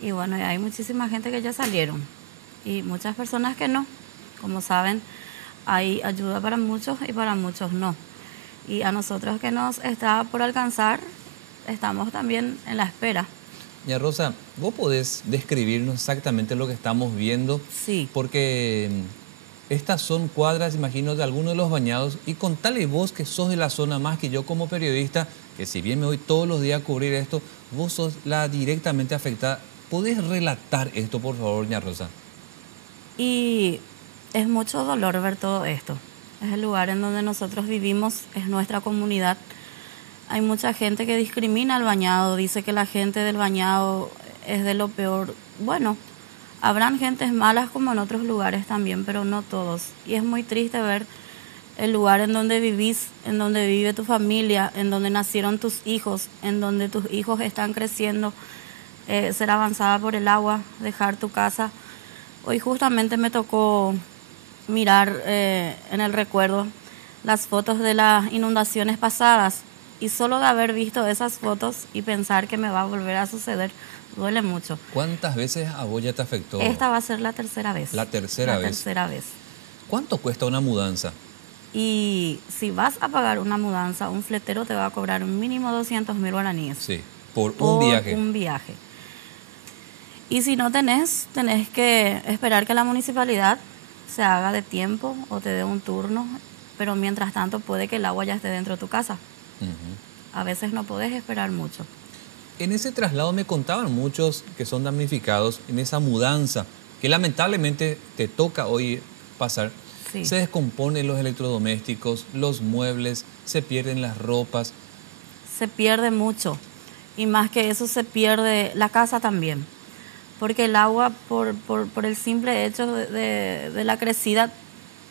Y bueno, hay muchísima gente que ya salieron y muchas personas que no. Como saben, hay ayuda para muchos y para muchos no. Y a nosotros que nos está por alcanzar, estamos también en la espera. Ya Rosa, ¿vos podés describirnos exactamente lo que estamos viendo? Sí. Porque estas son cuadras, imagino, de algunos de los bañados. Y contale vos, que sos de la zona más que yo como periodista, que si bien me voy todos los días a cubrir esto, vos sos la directamente afectada. ¿Podés relatar esto, por favor, doña Rosa? Y es mucho dolor ver todo esto. Es el lugar en donde nosotros vivimos, es nuestra comunidad. Hay mucha gente que discrimina al bañado, dice que la gente del bañado es de lo peor. Bueno, habrán gentes malas como en otros lugares también, pero no todos. Y es muy triste ver el lugar en donde vivís, en donde vive tu familia, en donde nacieron tus hijos, en donde tus hijos están creciendo, ser avanzada por el agua, dejar tu casa. Hoy justamente me tocó mirar en el recuerdo las fotos de las inundaciones pasadas, y solo de haber visto esas fotos y pensar que me va a volver a suceder, duele mucho. ¿Cuántas veces a vos ya te afectó? Esta va a ser la tercera vez. La tercera vez. La tercera vez. ¿Cuánto cuesta una mudanza? Y si vas a pagar una mudanza, un fletero te va a cobrar un mínimo 200.000 guaraníes. Sí, por un viaje. Un viaje. Y si no tenés que esperar que la municipalidad se haga de tiempo o te dé un turno, pero mientras tanto puede que el agua ya esté dentro de tu casa. A veces no podés esperar mucho. En ese traslado me contaban muchos que son damnificados en esa mudanza, que lamentablemente te toca hoy pasar. Sí. Se descomponen los electrodomésticos, los muebles, se pierden las ropas. Se pierde mucho. Y más que eso, se pierde la casa también. Porque el agua, por el simple hecho de la crecida,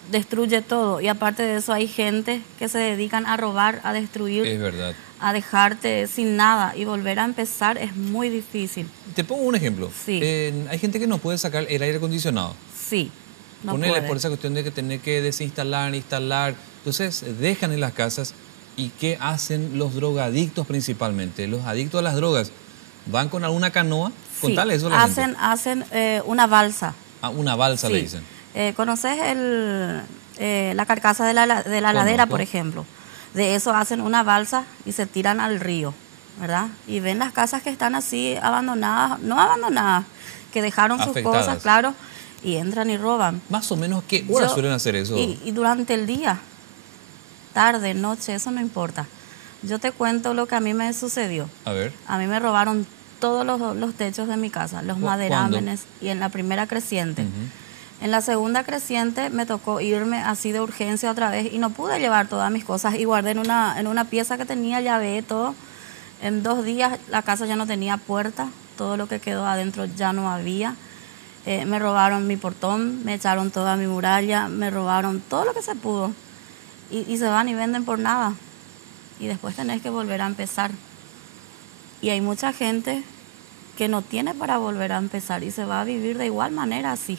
destruye todo. Y aparte de eso, hay gente que se dedican a robar, a destruir. Es verdad. A dejarte sin nada, y volver a empezar es muy difícil. Te pongo un ejemplo. Sí. Hay gente que no puede sacar el aire acondicionado. Sí, no Ponele puede. por esa cuestión de que tener que desinstalar, instalar. Entonces dejan en las casas. ¿Y qué hacen los drogadictos principalmente? Los adictos a las drogas. Van con alguna canoa. Sí, Contale eso a la gente. hacen una balsa. Ah, una balsa, Sí. le dicen. ¿Conoces la carcasa de la ladera, Conozco. por ejemplo? De eso hacen una balsa y se tiran al río, ¿verdad? Y ven las casas que están así abandonadas, no abandonadas, que dejaron sus Afectadas. cosas, claro, y entran y roban. Más o menos, ¿qué horas Yo- suelen hacer eso? Y durante el día, tarde, noche, eso no importa. Yo te cuento lo que a mí me sucedió. A ver. A mí me robaron todos los techos de mi casa, los maderámenes, y en la primera creciente. En la segunda creciente me tocó irme así de urgencia otra vez y no pude llevar todas mis cosas, y guardé en una pieza que tenía llave, todo. En 2 días la casa ya no tenía puerta, todo lo que quedó adentro ya no había. Me robaron mi portón, me echaron toda mi muralla, me robaron todo lo que se pudo. Y se van y venden por nada. y después tenés que volver a empezar. Y hay mucha gente que no tiene para volver a empezar y se va a vivir de igual manera así.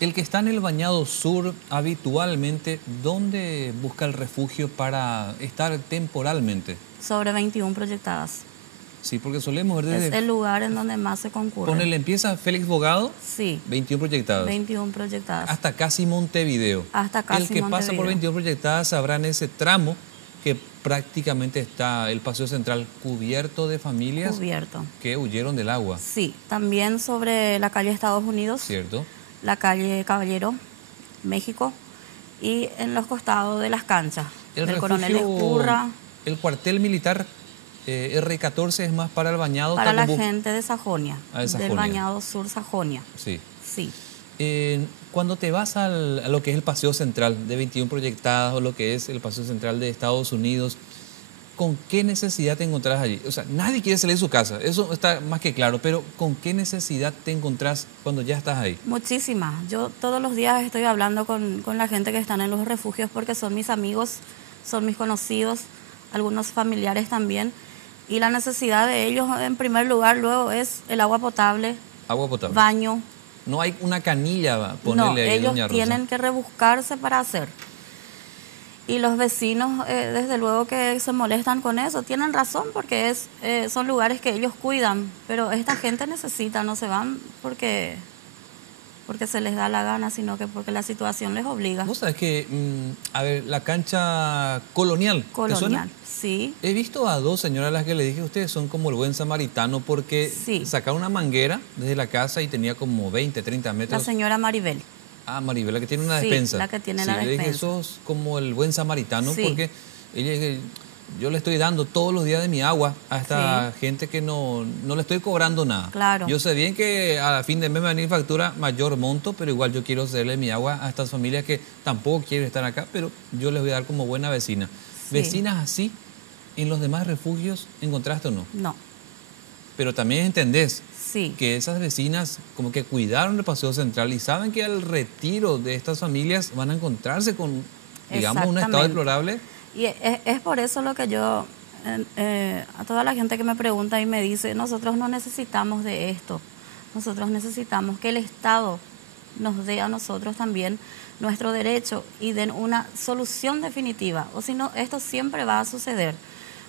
El que está en el Bañado Sur, habitualmente, ¿dónde busca el refugio para estar temporalmente? Sobre 21 proyectadas. Sí, porque solemos ver desde... Es el lugar en donde más se concurre. Ponele, empieza Félix Bogado, Sí, 21 proyectadas. 21 proyectadas. Hasta casi Montevideo. Hasta casi El que pasa por Montevideo. 21 proyectadas sabrá en ese tramo que prácticamente está el Paseo Central cubierto de familias Cubierto. que huyeron del agua, Sí, también sobre la calle Estados Unidos, ¿cierto? la calle Caballero, México, y en los costados de las canchas. El del Coronel refugio, Escurra, el cuartel militar R14 es más para el Bañado. para la Tacumbú. gente de Sajonia, Ah, de Sajonia. del Bañado Sur Sajonia. Sí. Sí. Cuando te vas a lo que es el Paseo Central de 21 proyectadas o lo que es el Paseo Central de Estados Unidos, ¿con qué necesidad te encontrás allí? O sea, nadie quiere salir de su casa, eso está más que claro, pero ¿con qué necesidad te encontrás cuando ya estás ahí? Muchísimas. Yo todos los días estoy hablando con la gente que están en los refugios porque son mis amigos, son mis conocidos, algunos familiares también. Y la necesidad de ellos, en primer lugar, luego es el agua potable, Agua potable. baño. No hay una canilla, No, ponerle ahí, ellos doña Rosa. tienen que rebuscarse para hacer. Y los vecinos, desde luego que se molestan con eso. Tienen razón porque son lugares que ellos cuidan, pero esta gente necesita, no se van porque se les da la gana, sino que porque la situación les obliga. Vos sabés que, a ver, la cancha colonial, ¿te suena? Colonial, sí. He visto a dos señoras a las que le dije, ustedes son como el buen samaritano porque Sí. sacaron una manguera desde la casa y tenía como 20, 30 La metros. señora Maribel. Ah, Maribel, la que tiene una Sí, despensa. la que tiene Sí, la le dije, despensa. sos como el buen samaritano Sí. porque ella, yo le estoy dando todos los días de mi agua a esta gente que no le estoy cobrando nada. Claro. Yo sé bien que a fin de mes me va a venir factura mayor monto, pero igual yo quiero cederle mi agua a estas familias que tampoco quieren estar acá, pero yo les voy a dar como buena vecina. Sí. Vecinas así, ¿en los demás refugios encontraste o no? No, Pero también entendés sí. que esas vecinas como que cuidaron el Paseo Central y saben que al retiro de estas familias van a encontrarse con, digamos, un estado Exactamente. deplorable. Y es por eso lo que yo, a toda la gente que me pregunta y me dice, nosotros no necesitamos de esto, nosotros necesitamos que el Estado nos dé a nosotros también nuestro derecho y den una solución definitiva, o si no, esto siempre va a suceder,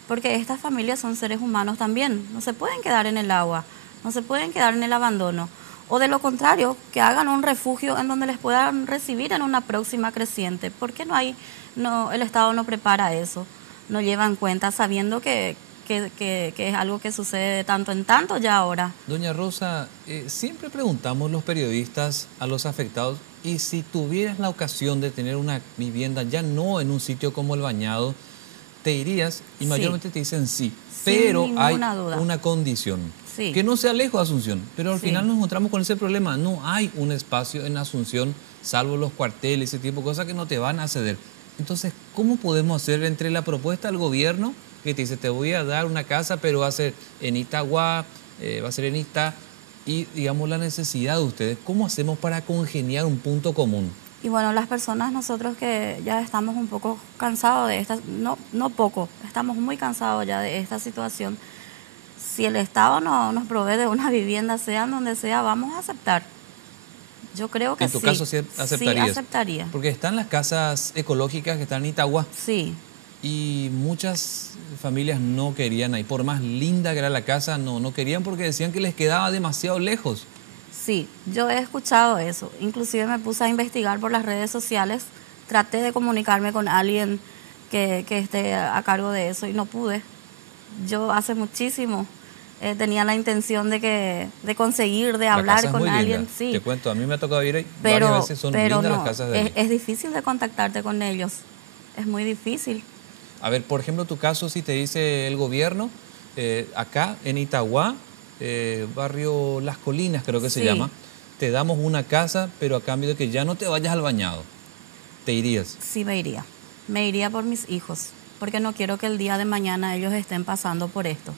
porque estas familias son seres humanos también, no se pueden quedar en el agua, no se pueden quedar en el abandono, o de lo contrario, que hagan un refugio en donde les puedan recibir en una próxima creciente. ¿Por qué el Estado no prepara eso? No lleva en cuenta sabiendo que es algo que sucede de tanto en tanto ya ahora. Doña Rosa, siempre preguntamos los periodistas a los afectados, y si tuvieras la ocasión de tener una vivienda ya no en un sitio como el Bañado, ¿te irías? Y Sí. mayormente te dicen sí, Sin pero hay ninguna duda. una condición. Sí. Que no sea lejos de Asunción, pero al Sí. final nos encontramos con ese problema. No hay un espacio en Asunción, salvo los cuarteles, ese tipo de cosas que no te van a ceder. Entonces, ¿cómo podemos hacer entre la propuesta del gobierno que te dice, te voy a dar una casa, pero va a ser en Itagua, va a ser en Ita, y digamos la necesidad de ustedes? ¿Cómo hacemos para congeniar un punto común? Y bueno, las personas, nosotros que ya estamos un poco cansados de esta, no poco, estamos muy cansados ya de esta situación. Si el Estado no nos provee de una vivienda, sea en donde sea, vamos a aceptar. Yo creo que sí. En tu caso sí aceptarías. Sí, aceptaría. Porque están las casas ecológicas que están en Itagua Sí, y muchas familias no querían ahí. Por más linda que era la casa, no querían porque decían que les quedaba demasiado lejos. sí, yo he escuchado eso. Inclusive me puse a investigar por las redes sociales, traté de comunicarme con alguien que esté a cargo de eso y no pude. Yo hace muchísimo tenía la intención de conseguir, de La hablar casa es con muy alguien. linda. Sí, Te cuento, a mí me ha tocado ir ahí pero, varias veces, son pero lindas no, las casas de ahí. es difícil de contactarte con ellos. Es muy difícil. A ver, por ejemplo, tu caso, si te dice el gobierno, acá en Itagua, barrio Las Colinas creo que se Sí. llama, te damos una casa, pero a cambio de que ya no te vayas al Bañado. ¿Te irías? Sí, me iría. Me iría por mis hijos, porque no quiero que el día de mañana ellos estén pasando por esto.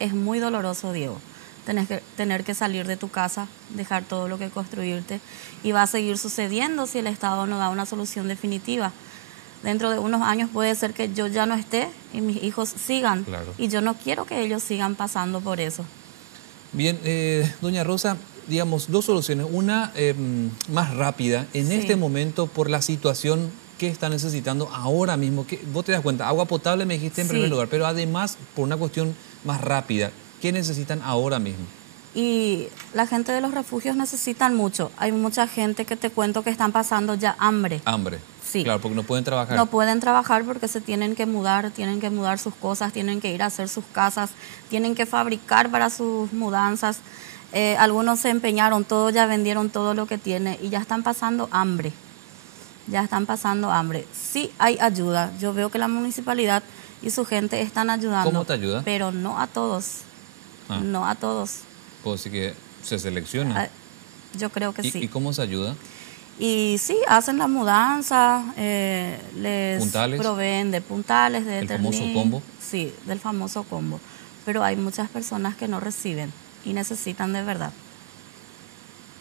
Es muy doloroso, Diego. Tener que salir de tu casa, dejar todo lo que construirte, y va a seguir sucediendo si el Estado no da una solución definitiva. Dentro de unos años puede ser que yo ya no esté y mis hijos sigan. Claro. Y yo no quiero que ellos sigan pasando por eso. Bien, doña Rosa, digamos, dos soluciones. Una más rápida, en Sí. este momento, por la situación que está necesitando ahora mismo. Que, vos te das cuenta, agua potable me dijiste en Sí. primer lugar, pero además, por una cuestión más rápida, ¿qué necesitan ahora mismo? Y la gente de los refugios necesitan mucho. Hay mucha gente que te cuento que están pasando ya hambre. Hambre. Sí. Claro, porque no pueden trabajar. No pueden trabajar porque se tienen que mudar sus cosas, tienen que ir a hacer sus casas, tienen que fabricar para sus mudanzas. Algunos se empeñaron todo, ya vendieron todo lo que tienen y ya están pasando hambre. Ya están pasando hambre. Sí hay ayuda. Yo veo que la municipalidad y su gente están ayudando. ¿Cómo te ayuda? Pero no a todos. Ah. No a todos. Puedo decir que se selecciona. Ah, Yo creo que sí. ¿Y cómo se ayuda? Y sí, hacen la mudanza, les ¿Puntales? proveen de puntales, de ¿El famoso Eternit. combo? Sí, del famoso combo. Pero hay muchas personas que no reciben y necesitan de verdad.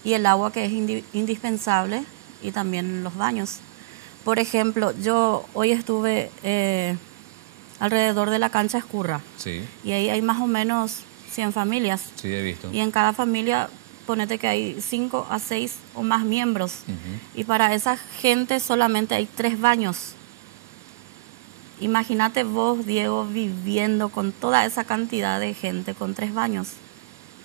Y el agua que es indispensable y también los baños. Por ejemplo, yo hoy estuve alrededor de la cancha Escurra Sí, y ahí hay más o menos 100 familias. sí, he visto. Y en cada familia, ponete que hay 5 a 6 o más miembros. Ujú. Y para esa gente solamente hay 3 baños. Imagínate vos, Diego, viviendo con toda esa cantidad de gente con 3 baños.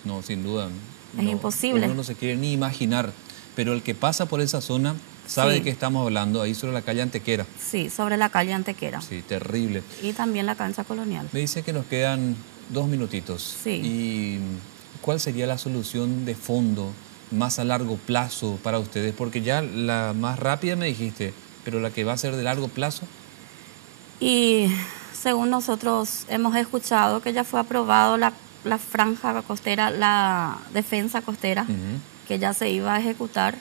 No, sin duda. Es imposible. Uno no se quiere ni imaginar. Pero el que pasa por esa zona sabe Sí. de qué estamos hablando, ahí sobre la calle Antequera. Sí, sobre la calle Antequera. Sí, terrible. Y también la cancha colonial. Me dice que nos quedan 2 minutitos. Sí. ¿Y cuál sería la solución de fondo, más a largo plazo para ustedes? Porque ya la más rápida me dijiste, pero la que va a ser de largo plazo. Y según nosotros hemos escuchado que ya fue aprobado la franja costera, la defensa costera, Ujú. que ya se iba a ejecutar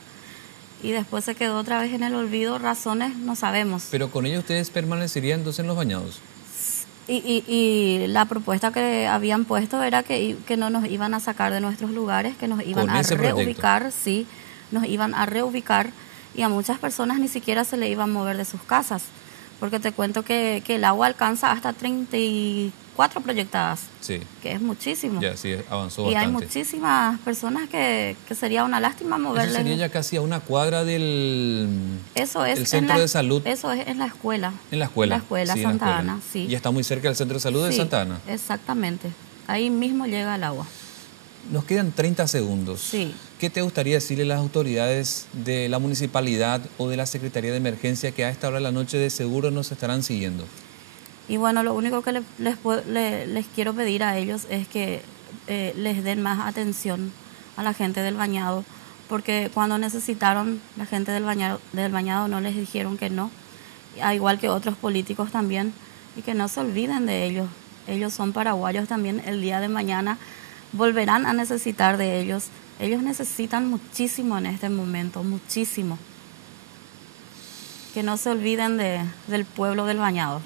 y después se quedó otra vez en el olvido. Razones no sabemos. Pero con ello ustedes permanecerían entonces en los bañados. Y la propuesta que habían puesto era que no nos iban a sacar de nuestros lugares, que nos iban Con a ese proyecto. reubicar, sí, nos iban a reubicar y a muchas personas ni siquiera se le iba a mover de sus casas, porque te cuento que el agua alcanza hasta 34 proyectadas, Sí, que es muchísimo. ya sí, avanzó Y hay bastante. muchísimas personas que sería una lástima Eso moverles. sería ya casi a una cuadra del Eso es el en centro de salud. Eso es en la escuela. En la escuela. La escuela Sí, en la Santa escuela. Ana, sí. Y está muy cerca del centro de salud de Sí, Santa Ana. Exactamente. Ahí mismo llega el agua. Nos quedan 30 segundos. Sí. ¿Qué te gustaría decirle a las autoridades de la municipalidad o de la Secretaría de Emergencia que a esta hora de la noche de seguro nos estarán siguiendo? Y bueno, lo único que les quiero pedir a ellos es que les den más atención a la gente del bañado, porque cuando necesitaron, la gente del bañado no les dijeron que no, al igual que otros políticos también, y que no se olviden de ellos. Ellos son paraguayos también, el día de mañana volverán a necesitar de ellos. Ellos necesitan muchísimo en este momento, muchísimo. Que no se olviden del pueblo del bañado.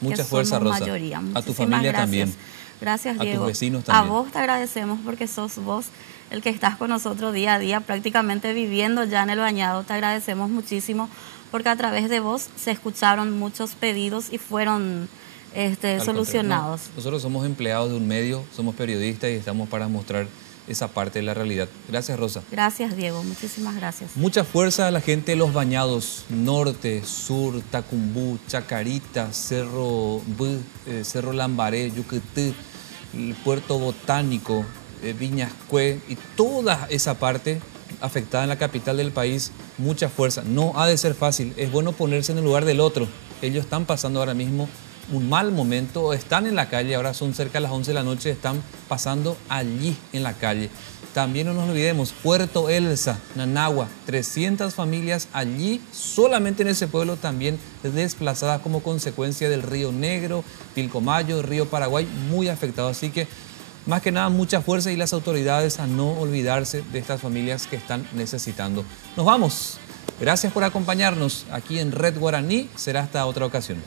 Mucha que fuerza, somos Rosa. mayoría. A tu Muchísimas familia gracias. también. Gracias, A tus Diego. vecinos también. A vos te agradecemos porque sos vos el que estás con nosotros día a día, prácticamente viviendo ya en el bañado. Te agradecemos muchísimo porque a través de vos se escucharon muchos pedidos y fueron Al solucionados. contrario, no, nosotros somos empleados de un medio, somos periodistas y estamos para mostrar esa parte de la realidad. Gracias, Rosa. Gracias, Diego. Muchísimas gracias. Mucha fuerza a la gente de los bañados, norte, sur, Tacumbú, Chacarita, Cerro Cerro Lambaré, Yucatán, el Puerto Botánico, Viñascue y toda esa parte afectada en la capital del país. Mucha fuerza. No ha de ser fácil. Es bueno ponerse en el lugar del otro. Ellos están pasando ahora mismo un mal momento, están en la calle, ahora son cerca de las 11 de la noche, están pasando allí en la calle. También no nos olvidemos, Puerto Elsa, Nanagua, 300 familias allí, solamente en ese pueblo también desplazadas como consecuencia del Río Negro, Pilcomayo, Río Paraguay, muy afectados. Así que, más que nada, mucha fuerza y las autoridades a no olvidarse de estas familias que están necesitando. Nos vamos. Gracias por acompañarnos aquí en Red Guaraní. Será hasta otra ocasión.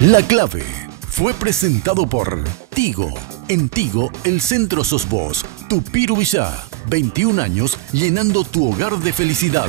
La Clave fue presentado por Tigo. En Tigo, el centro sos vos. Tupiru Villá, 21 años llenando tu hogar de felicidad.